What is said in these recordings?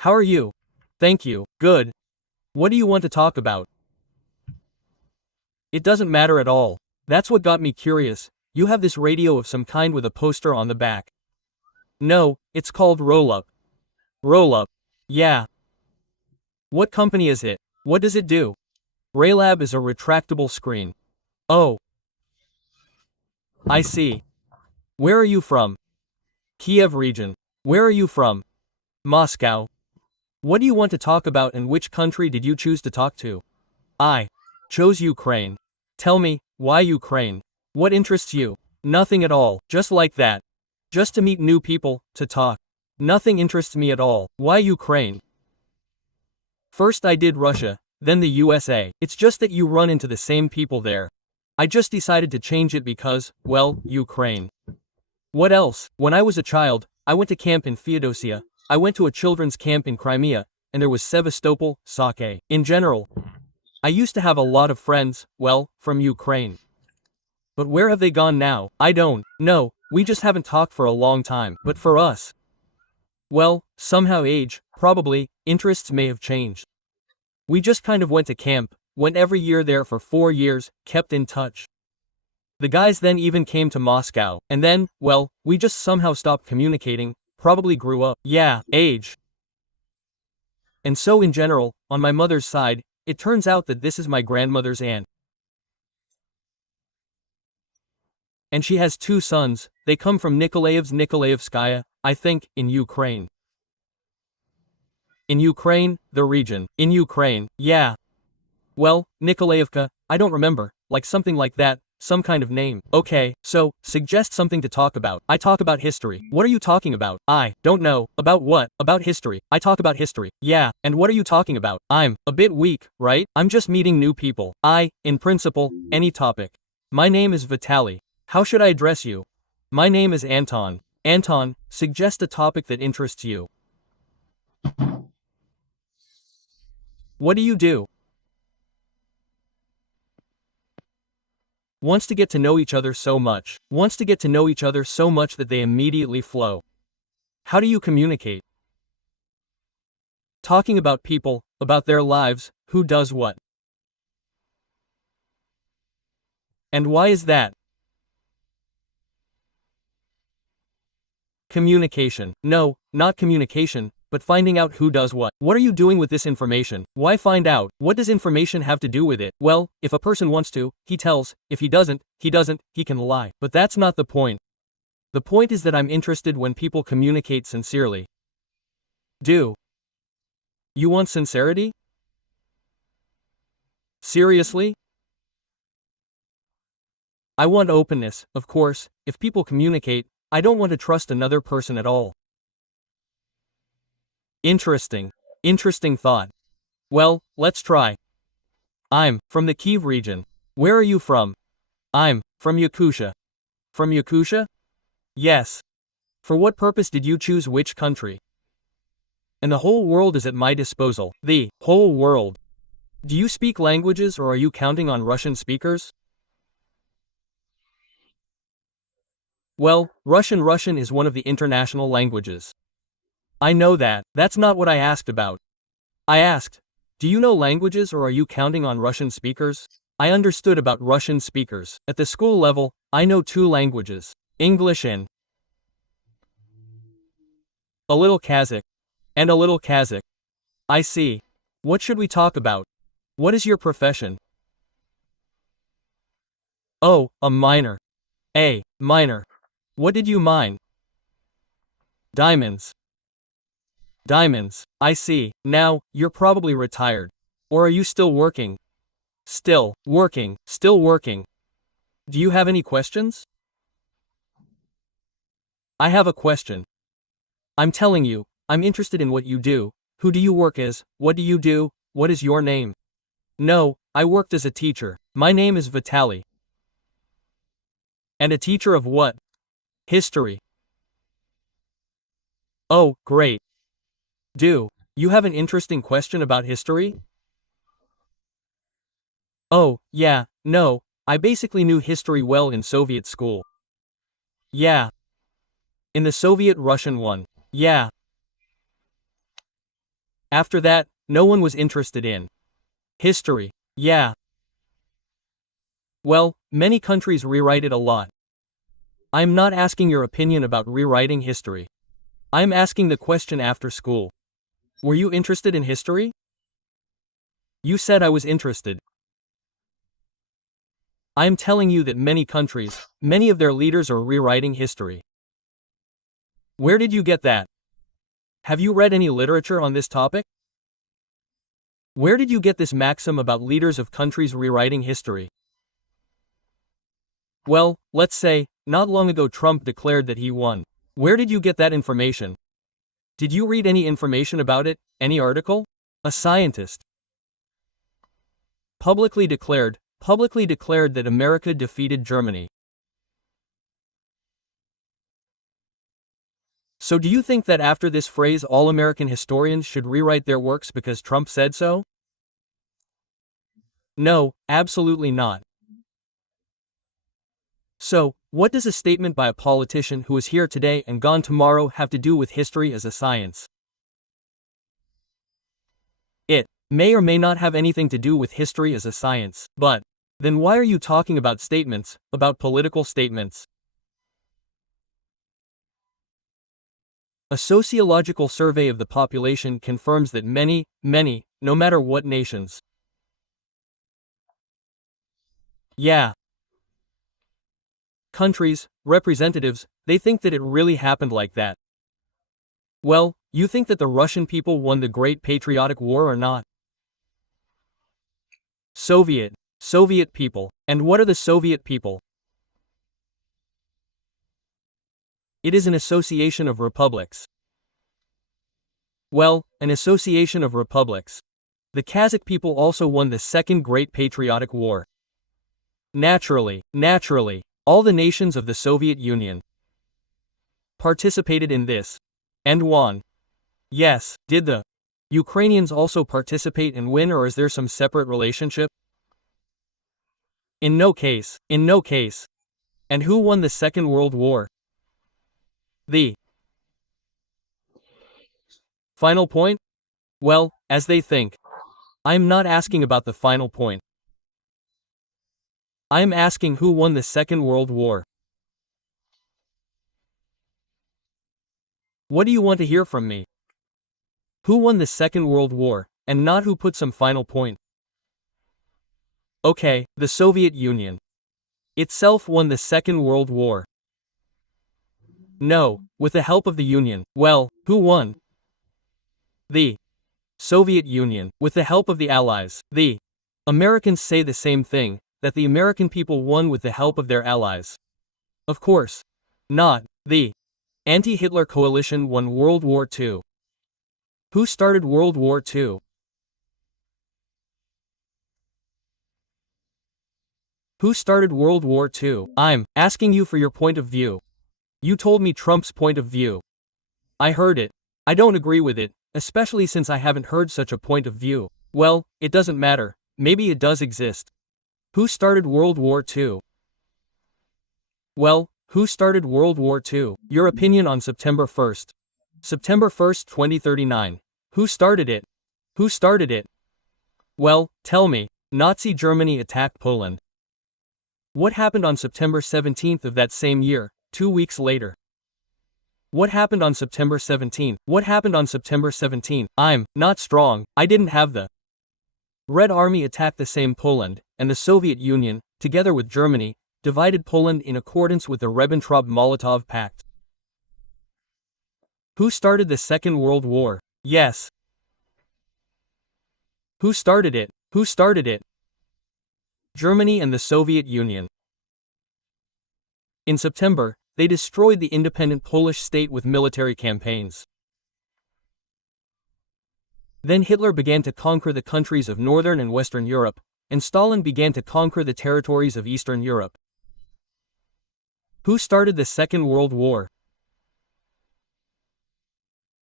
How are you? Thank you. Good. What do you want to talk about? It doesn't matter at all. That's what got me curious. You have this radio of some kind with a poster on the back. No, it's called Roll-Up. Roll-Up. Yeah. What company is it? What does it do? Raylab is a retractable screen. Oh. I see. Where are you from? Kiev region. Where are you from? Moscow. What do you want to talk about and which country did you choose to talk to? I chose Ukraine. Tell me, why Ukraine? What interests you? Nothing at all, just like that. Just to meet new people, to talk. Nothing interests me at all. Why Ukraine? First I did Russia, then the USA. It's just that you run into the same people there. I just decided to change it because, well, Ukraine. What else? When I was a child, I went to camp in Feodosia. I went to a children's camp in Crimea, and there was Sevastopol, Sake. In general, I used to have a lot of friends, well, from Ukraine. But where have they gone now? I don't know, we just haven't talked for a long time. But for us, well, somehow age, probably, interests may have changed. We just kind of went to camp, went every year there for 4 years, kept in touch. The guys then even came to Moscow, and then, well, we just somehow stopped communicating, probably grew up. Yeah, age. And so in general, on my mother's side, it turns out that this is my grandmother's aunt. And she has 2 sons, they come from Nikolaevskaya, I think, in Ukraine. In Ukraine, the region. In Ukraine, yeah. Well, Nikolaevka, I don't remember, like something like that, some kind of name. Okay, so, suggest something to talk about. I talk about history. What are you talking about? I don't know. About what? About history. I talk about history. Yeah, and what are you talking about? I'm a bit weak, right? I'm just meeting new people. In principle, any topic. My name is Vitaly. How should I address you? My name is Anton. Anton, suggest a topic that interests you. What do you do? Wants to get to know each other so much. Wants to get to know each other so much that they immediately flow. How do you communicate? Talking about people, about their lives, who does what. And why is that? Communication. No, not communication, but finding out who does what. What are you doing with this information? Why find out? What does information have to do with it? Well, if a person wants to, he tells. If he doesn't, he can lie. But that's not the point. The point is that I'm interested when people communicate sincerely. Do you want sincerity? Seriously? I want openness, of course. If people communicate, I don't want to trust another person at all. Interesting. Interesting thought. Well, let's try. I'm from the Kiev region. Where are you from? I'm from Yakutia. From Yakutia? Yes. For what purpose did you choose which country? And the whole world is at my disposal. The whole world. Do you speak languages or are you counting on Russian speakers? Well, Russian is one of the international languages. I know that. That's not what I asked about. I asked, do you know languages or are you counting on Russian speakers? I understood about Russian speakers. At the school level, I know 2 languages. English and a little Kazakh. And a little Kazakh. I see. What should we talk about? What is your profession? Oh, a miner. A miner. What did you mine? Diamonds. Diamonds. I see. Now, you're probably retired. Or are you still working? Still working. Still working. Do you have any questions? I have a question. I'm telling you, I'm interested in what you do. Who do you work as? What do you do? What is your name? No, I worked as a teacher. My name is Vitaly. And a teacher of what? History. Oh, great. Do you have an interesting question about history? Oh, yeah, no, I basically knew history well in Soviet school. Yeah. In the Soviet Russian one. Yeah. After that, no one was interested in history. Yeah. Well, many countries rewrite it a lot. I'm not asking your opinion about rewriting history. I'm asking the question after school. Were you interested in history? You said I was interested. I'm telling you that many countries, many of their leaders are rewriting history. Where did you get that? Have you read any literature on this topic? Where did you get this maxim about leaders of countries rewriting history? Well, let's say, not long ago Trump declared that he won. Where did you get that information? Did you read any information about it, any article? A scientist publicly declared that America defeated Germany. So do you think that after this phrase all American historians should rewrite their works because Trump said so? No, absolutely not. So, what does a statement by a politician who is here today and gone tomorrow have to do with history as a science? It may or may not have anything to do with history as a science, but then why are you talking about statements, about political statements? A sociological survey of the population confirms that many, no matter what nations. Yeah. Countries, representatives, they think that it really happened like that. Well, you think that the Russian people won the Great Patriotic War or not? Soviet people. And what are the Soviet people? It is an association of republics. Well, an association of republics. The Kazakh people also won the Second Great Patriotic War. Naturally, all the nations of the Soviet Union participated in this and won. Yes, did the Ukrainians also participate and win, or is there some separate relationship? In no case. And who won the Second World War? The final point? Well, as they think. I'm not asking about the final point. I'm asking who won the Second World War. What do you want to hear from me? Who won the Second World War, and not who put some final point. Okay, the Soviet Union itself won the Second World War. No, with the help of the Union. Well, who won? The Soviet Union, with the help of the Allies. The Americans say the same thing, that the American people won with the help of their allies. Of course not. The anti-Hitler coalition won World War II. Who started World War II? Who started World War II? I'm asking you for your point of view. You told me Trump's point of view. I heard it. I don't agree with it, especially since I haven't heard such a point of view. Well, it doesn't matter. Maybe it does exist. Who started World War II? Well, who started World War II? Your opinion on September 1st. September 1st, 2039. Who started it? Who started it? Well, tell me. Nazi Germany attacked Poland. What happened on September 17th of that same year, 2 weeks later? What happened on September 17th? What happened on September 17th? I'm not strong. I didn't have the Red Army attack the same Poland, and the Soviet Union, together with Germany, divided Poland in accordance with the Ribbentrop-Molotov Pact. Who started the Second World War? Yes. Who started it? Who started it? Germany and the Soviet Union. In September, they destroyed the independent Polish state with military campaigns. Then Hitler began to conquer the countries of Northern and Western Europe, and Stalin began to conquer the territories of Eastern Europe. Who started the Second World War?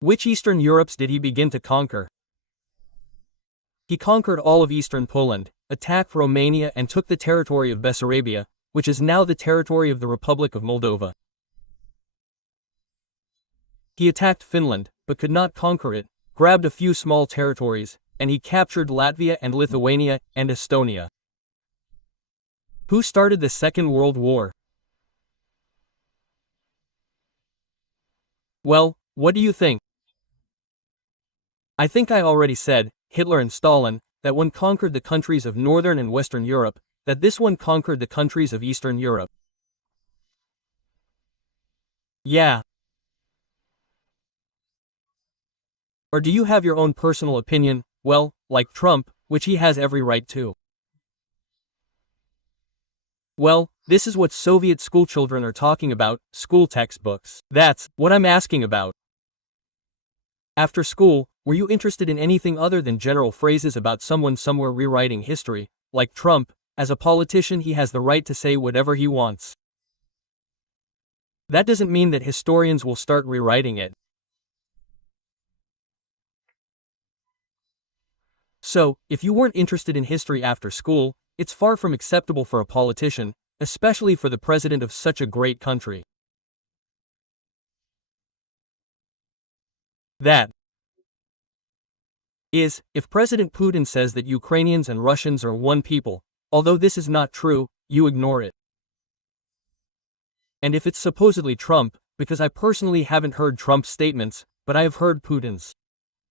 Which Eastern Europes did he begin to conquer? He conquered all of Eastern Poland, attacked Romania and took the territory of Bessarabia, which is now the territory of the Republic of Moldova. He attacked Finland, but could not conquer it, grabbed a few small territories, and he captured Latvia and Lithuania and Estonia. Who started the Second World War? Well, what do you think? I think I already said, Hitler and Stalin, that one conquered the countries of Northern and Western Europe, that this one conquered the countries of Eastern Europe. Yeah. Or do you have your own personal opinion, well, like Trump, which he has every right to? Well, this is what Soviet schoolchildren are talking about, school textbooks. That's what I'm asking about. After school, were you interested in anything other than general phrases about someone somewhere rewriting history? Like Trump, as a politician he has the right to say whatever he wants. That doesn't mean that historians will start rewriting it. So, if you weren't interested in history after school, it's far from acceptable for a politician, especially for the president of such a great country. That is, if President Putin says that Ukrainians and Russians are one people, although this is not true, you ignore it. And if it's supposedly Trump, because I personally haven't heard Trump's statements, but I have heard Putin's.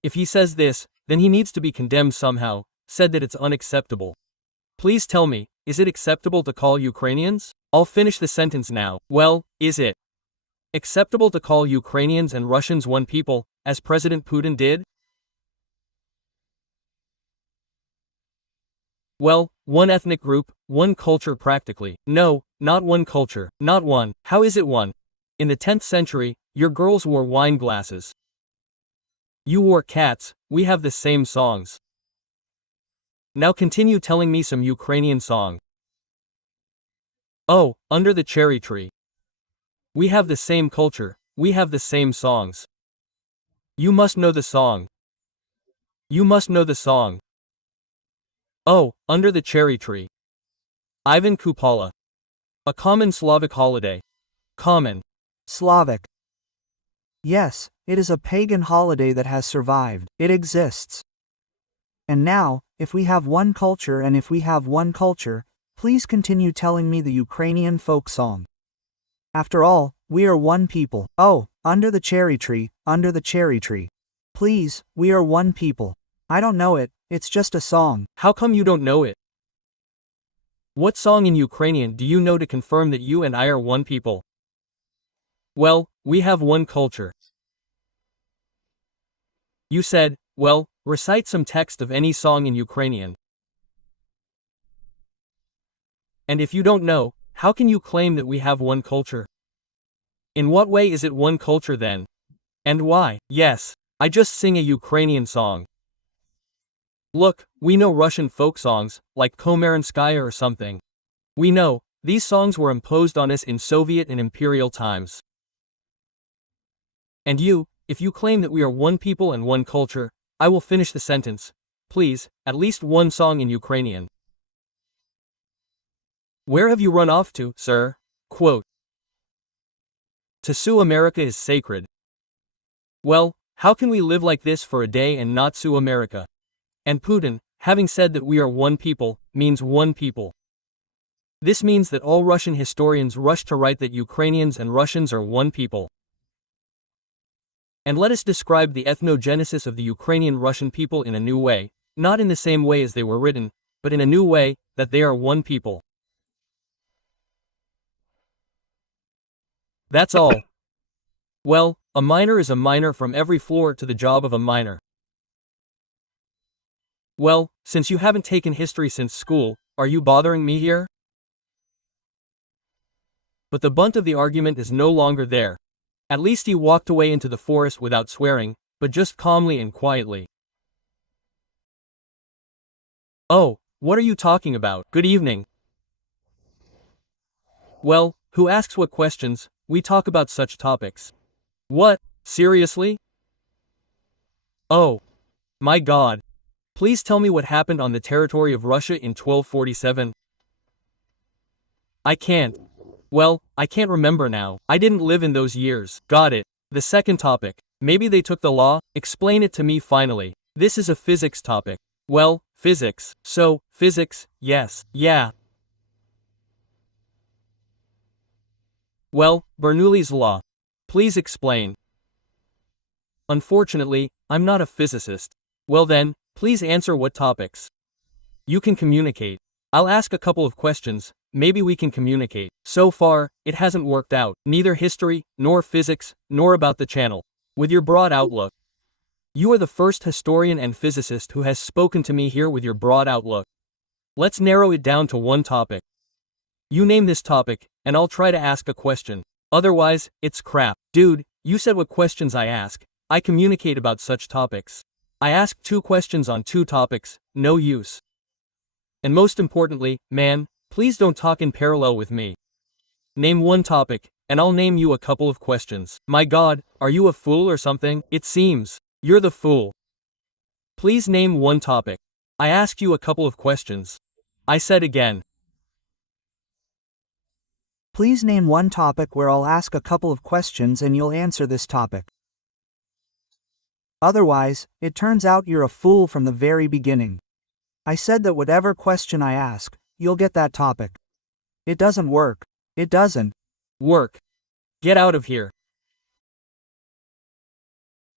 If he says this, then he needs to be condemned somehow, said that it's unacceptable. Please tell me, is it acceptable to call Ukrainians? I'll finish the sentence now. Well, is it acceptable to call Ukrainians and Russians one people, as President Putin did? Well, one ethnic group, one culture practically. No, not one culture, not one. How is it one? In the 10th century, your girls wore wine glasses. You wore cats, we have the same songs. Now continue telling me some Ukrainian song. Oh, Under the Cherry Tree. We have the same culture, we have the same songs. You must know the song. You must know the song. Oh, Under the Cherry Tree. Ivan Kupala. A common Slavic holiday. Common. Slavic. Yes, it is a pagan holiday that has survived. It exists. And now, if we have one culture and if we have one culture, please continue telling me the Ukrainian folk song. After all, we are one people. Oh, under the cherry tree, under the cherry tree. Please, we are one people. I don't know it, it's just a song. How come you don't know it? What song in Ukrainian do you know to confirm that you and I are one people? Well, we have one culture. You said, well, recite some text of any song in Ukrainian. And if you don't know, how can you claim that we have one culture? In what way is it one culture then? And why? Yes, I just sing a Ukrainian song. Look, we know Russian folk songs, like Komarinskaya or something. We know, these songs were imposed on us in Soviet and imperial times. And you, if you claim that we are one people and one culture, I will finish the sentence. Please, at least one song in Ukrainian. Where have you run off to, sir? Quote. To sue America is sacred. Well, how can we live like this for a day and not sue America? And Putin, having said that we are one people, means one people. This means that all Russian historians rush to write that Ukrainians and Russians are one people. And let us describe the ethnogenesis of the Ukrainian-Russian people in a new way, not in the same way as they were written, but in a new way, that they are one people. That's all. Well, a miner is a miner from every floor to the job of a miner. Well, since you haven't taken history since school, are you bothering me here? But the bunt of the argument is no longer there. At least he walked away into the forest without swearing, but just calmly and quietly. Oh, what are you talking about? Good evening. Well, who asks what questions? We talk about such topics. What? Seriously? Oh. My God. Please tell me what happened on the territory of Russia in 1247. I can't. Well, I can't remember now. I didn't live in those years. Got it. The second topic. Maybe they took the law. Explain it to me finally. This is a physics topic. Well, physics. So, physics, yes, yeah. Well, Bernoulli's law. Please explain. Unfortunately, I'm not a physicist. Well then, please answer what topics. You can communicate. I'll ask a couple of questions, maybe we can communicate. So far, it hasn't worked out, neither history, nor physics, nor about the channel. With your broad outlook. You are the first historian and physicist who has spoken to me here with your broad outlook. Let's narrow it down to one topic. You name this topic, and I'll try to ask a question. Otherwise, it's crap. Dude, you said what questions I ask. I communicate about such topics. I ask 2 questions on 2 topics, no use. And most importantly, man, please don't talk in parallel with me. Name one topic, and I'll name you a couple of questions. My God, are you a fool or something? It seems. You're the fool. Please name one topic. I asked you a couple of questions. I said again. Please name one topic where I'll ask a couple of questions and you'll answer this topic. Otherwise, it turns out you're a fool from the very beginning. I said that whatever question I ask, you'll get that topic. It doesn't work. It doesn't work. Get out of here.